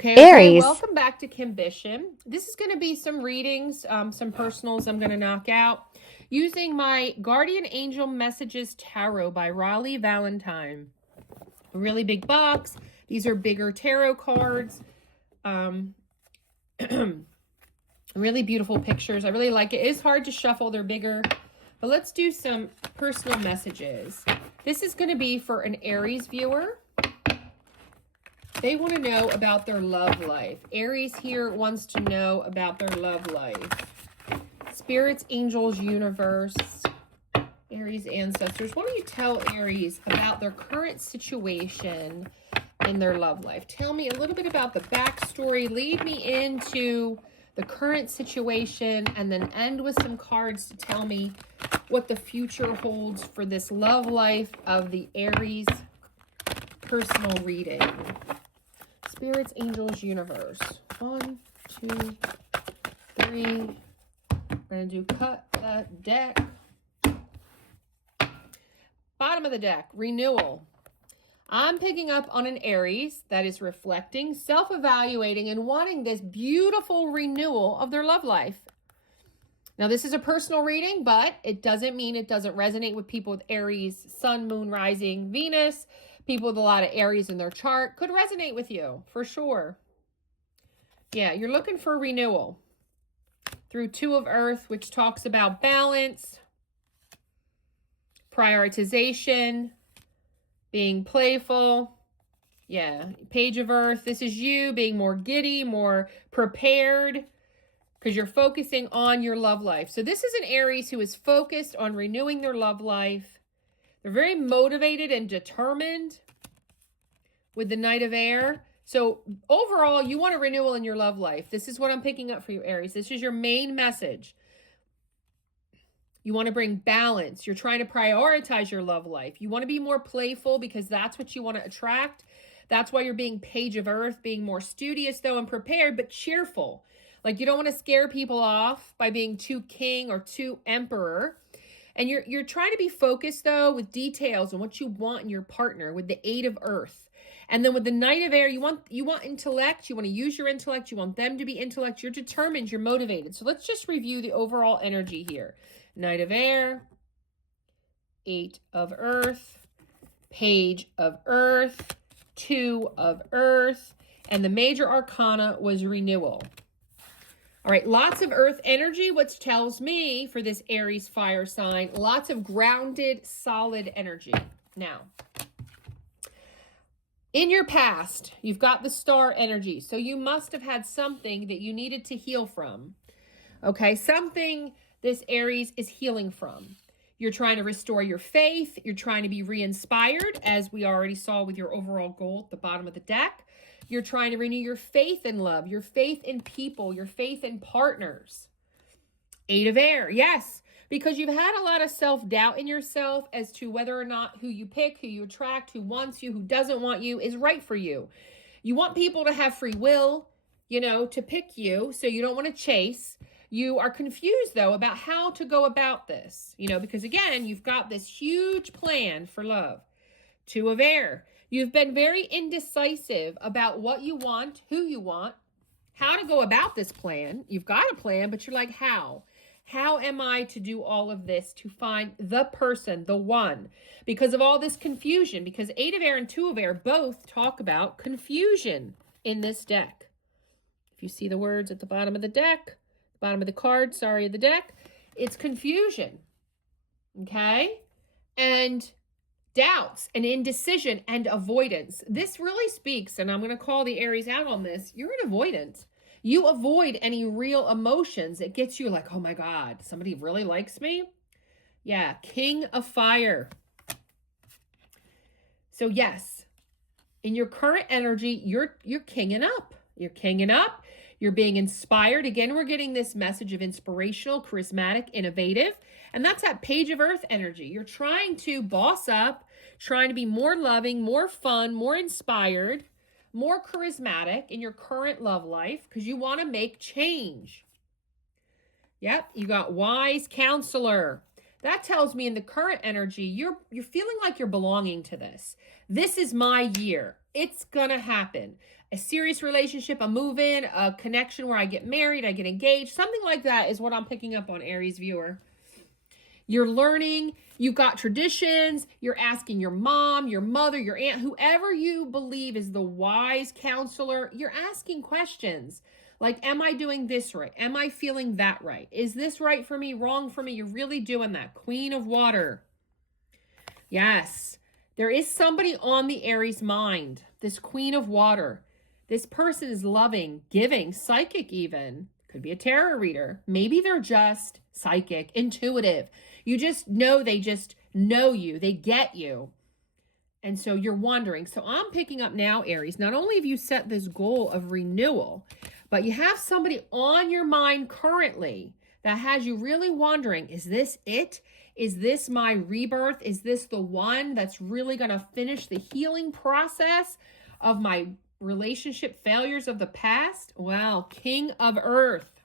Okay, Aries. welcome back to Kimbition. This is going to be some readings, some personals I'm going to knock out using my Guardian Angel Messages Tarot by Raleigh Valentine. A really big box. These are bigger tarot cards. Really beautiful pictures. I really like it. It is hard to shuffle. They're bigger. But let's do some personal messages. This is going to be for an Aries viewer. They want to know about their love life. Aries here wants to know about their love life. Spirits, angels, universe, Aries ancestors. What do you tell Aries about their current situation in their love life? Tell me a little bit about the backstory. Lead me into the current situation and then end with some cards to tell me what the future holds for this love life of the Aries personal reading. Spirits, angels, universe. 1, 2, 3. We're going to do cut that deck. Bottom of the deck, renewal. I'm picking up on an Aries that is reflecting, self-evaluating, and wanting this beautiful renewal of their love life. Now, this is a personal reading, but it doesn't mean it doesn't resonate with people with Aries, Sun, Moon, Rising, Venus. People with a lot of Aries in their chart could resonate with you, for sure. Yeah, you're looking for renewal through Two of Earth, which talks about balance, prioritization, being playful. Yeah, Page of Earth, this is you being more giddy, more prepared, because you're focusing on your love life. So this is an Aries who is focused on renewing their love life. They're very motivated and determined with the Knight of Air. So overall, you want a renewal in your love life. This is what I'm picking up for you, Aries. This is your main message. You want to bring balance. You're trying to prioritize your love life. You want to be more playful because that's what you want to attract. That's why you're being Page of Earth, being more studious though and prepared, but cheerful. Like you don't want to scare people off by being too king or too emperor. And you're trying to be focused though with details on what you want in your partner with the Eight of Earth. And then with the Knight of Air, you want intellect, you want to use your intellect, you want them to be intellect, you're determined, you're motivated. So let's just review the overall energy here. Knight of Air, Eight of Earth, Page of Earth, Two of Earth, and the major arcana was renewal. All right, lots of earth energy, which tells me for this Aries fire sign, lots of grounded, solid energy. Now, in your past, you've got the star energy, so you must have had something that you needed to heal from. Okay, something this Aries is healing from. You're trying to restore your faith. You're trying to be re-inspired, as we already saw with your overall goal at the bottom of the deck. You're trying to renew your faith in love, your faith in people, your faith in partners. Eight of Air, yes, because you've had a lot of self-doubt in yourself as to whether or not who you pick, who you attract, who wants you, who doesn't want you is right for you. You want people to have free will, to pick you, so you don't want to chase. You are confused, though, about how to go about this, because, again, you've got this huge plan for love. Two of Air. You've been very indecisive about what you want, who you want, how to go about this plan. You've got a plan, but you're like, how? How am I to do all of this to find the person, the one? Because of all this confusion, because Eight of Air and Two of Air both talk about confusion in this deck. If you see the words at the bottom of the deck, bottom of the card, sorry, of the deck, it's confusion, okay? And doubts and indecision and avoidance. This really speaks, and I'm going to call the Aries out on this. You're an avoidant. You avoid any real emotions. It gets you like, oh my God, somebody really likes me? Yeah, King of Fire. So yes, in your current energy, you're kinging up. You're kinging up. You're being inspired. Again, we're getting this message of inspirational, charismatic, innovative. And that's that Page of Earth energy. You're trying to boss up, trying to be more loving, more fun, more inspired, more charismatic in your current love life because you want to make change. Yep, you got wise counselor. That tells me in the current energy, you're feeling like you're belonging to this. This is my year. It's gonna happen. A serious relationship, a move-in, a connection where I get married, I get engaged, something like that is what I'm picking up on, Aries viewer. You're learning, you've got traditions, you're asking your mom, your mother, your aunt, whoever you believe is the wise counselor, you're asking questions. Like, am I doing this right? Am I feeling that right? Is this right for me, wrong for me? You're really doing that. Queen of Water. Yes, there is somebody on the Aries mind, this Queen of Water. This person is loving, giving, psychic even. Could be a tarot reader. Maybe they're just psychic, intuitive. You just know, they just know you. They get you. And so you're wondering. So I'm picking up now, Aries, not only have you set this goal of renewal, but you have somebody on your mind currently that has you really wondering, is this it? Is this my rebirth? Is this the one that's really going to finish the healing process of my relationship failures of the past? Wow, King of Earth.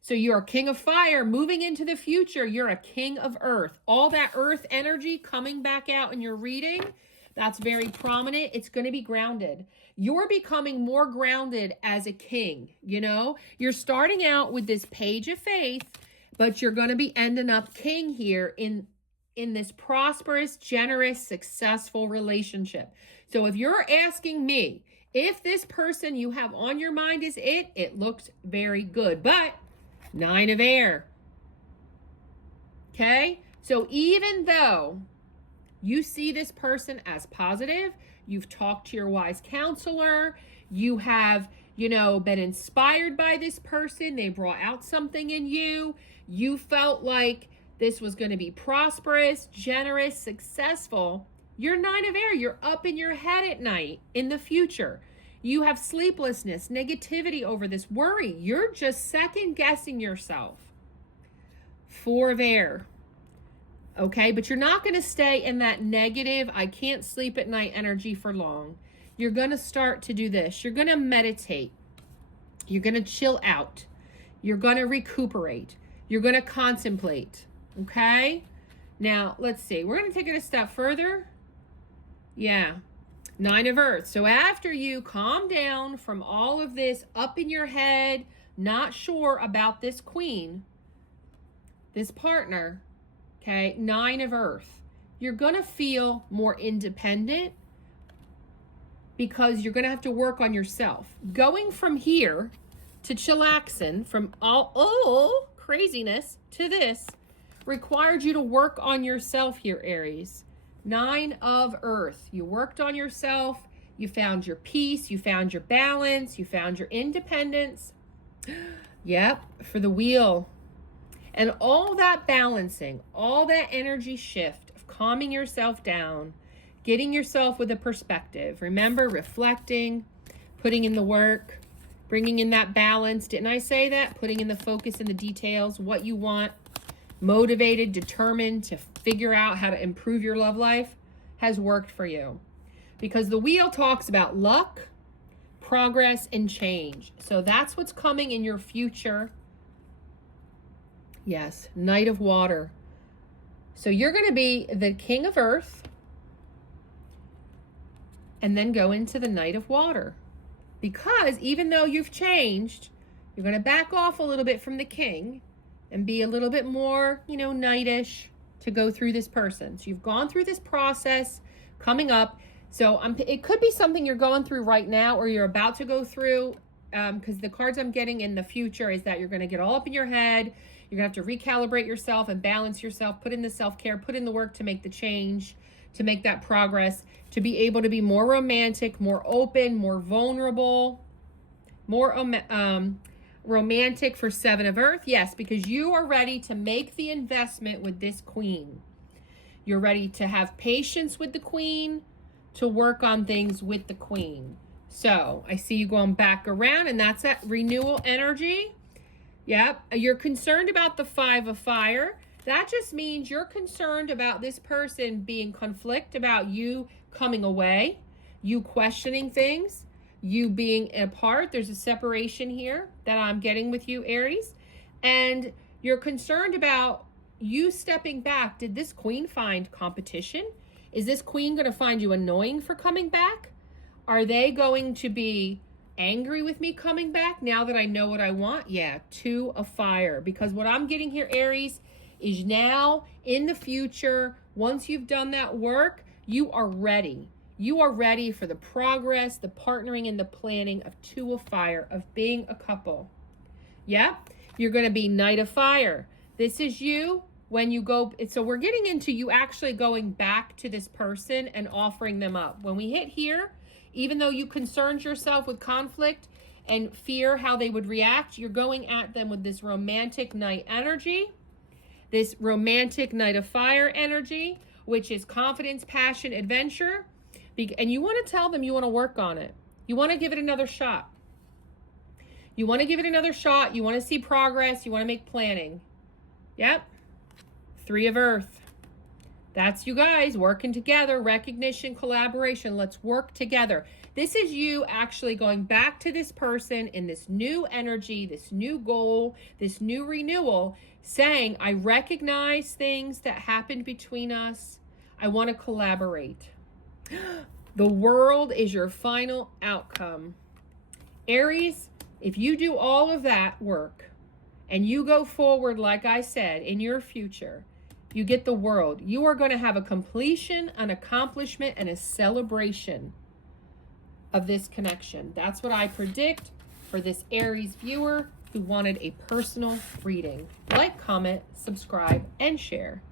So you're a king of fire moving into the future. You're a king of earth. All that earth energy coming back out in your reading, that's very prominent. It's going to be grounded. You're becoming more grounded as a king, you know? You're starting out with this page of faith, but you're going to be ending up king here in this prosperous, generous, successful relationship. So if you're asking me if this person you have on your mind is it looks very good. But 9 of air. Okay? So even though you see this person as positive, you've talked to your wise counselor, you have, been inspired by this person, they brought out something in you, you felt like this was going to be prosperous, generous, successful, you're 9 of air. You're up in your head at night in the future. You have sleeplessness, negativity over this, worry. You're just second guessing yourself. 4 of air. Okay, but you're not going to stay in that negative, I can't sleep at night energy for long. You're going to start to do this. You're going to meditate. You're going to chill out. You're going to recuperate. You're going to contemplate. Okay? Now, let's see. We're going to take it a step further. Yeah. 9 of earth. So after you calm down from all of this up in your head, not sure about this queen, this partner, okay, 9 of earth, you're going to feel more independent because you're going to have to work on yourself. Going from here to chillaxing, from all craziness to this, required you to work on yourself here, Aries. 9 of earth. You worked on yourself. You found your peace. You found your balance. You found your independence. Yep, for the wheel. And all that balancing, all that energy shift of calming yourself down, getting yourself with a perspective. Remember, reflecting, putting in the work, bringing in that balance. Didn't I say that? Putting in the focus in the details, what you want. Motivated, determined to figure out how to improve your love life has worked for you. Because the wheel talks about luck, progress, and change. So that's what's coming in your future. Yes, Knight of Water. So you're going to be the King of Earth and then go into the Knight of Water. Because even though you've changed, you're going to back off a little bit from the King and be a little bit more, knightish to go through this person. So you've gone through this process coming up. So it could be something you're going through right now or you're about to go through, because the cards I'm getting in the future is that you're going to get all up in your head. You're going to have to recalibrate yourself and balance yourself, put in the self-care, put in the work to make the change, to make that progress, to be able to be more romantic, more open, more vulnerable, more romantic for 7 of earth. Yes, because you are ready to make the investment with this queen. You're ready to have patience with the queen, to work on things with the queen. So I see you going back around, and that's that renewal energy. Yep. You're concerned about the 5 of fire. That just means you're concerned about this person being conflict, about you coming away, you questioning things, you being apart. There's a separation here that I'm getting with you, Aries. And you're concerned about you stepping back, did this queen find competition? Is this queen going to find you annoying for coming back? Are they going to be angry with me coming back now that I know what I want? Yeah, 2 of fire. Because what I'm getting here, Aries, is now in the future, once you've done that work, you are ready. You are ready for the progress, the partnering, and the planning of 2 of fire, of being a couple. Yep, you're going to be Knight of Fire. This is you when you go. So we're getting into you actually going back to this person and offering them up. When we hit here, even though you concerned yourself with conflict and fear how they would react, you're going at them with this romantic Knight energy, this romantic Knight of Fire energy, which is confidence, passion, adventure. And you want to tell them you want to work on it. You want to give it another shot. You want to give it another shot. You want to see progress. You want to make planning. Yep. 3 of Earth. That's you guys working together, recognition, collaboration. Let's work together. This is you actually going back to this person in this new energy, this new goal, this new renewal, saying, I recognize things that happened between us. I want to collaborate. The world is your final outcome. Aries, if you do all of that work and you go forward, like I said, in your future, you get the world. You are going to have a completion, an accomplishment, and a celebration of this connection. That's what I predict for this Aries viewer who wanted a personal reading. Like, comment, subscribe, and share.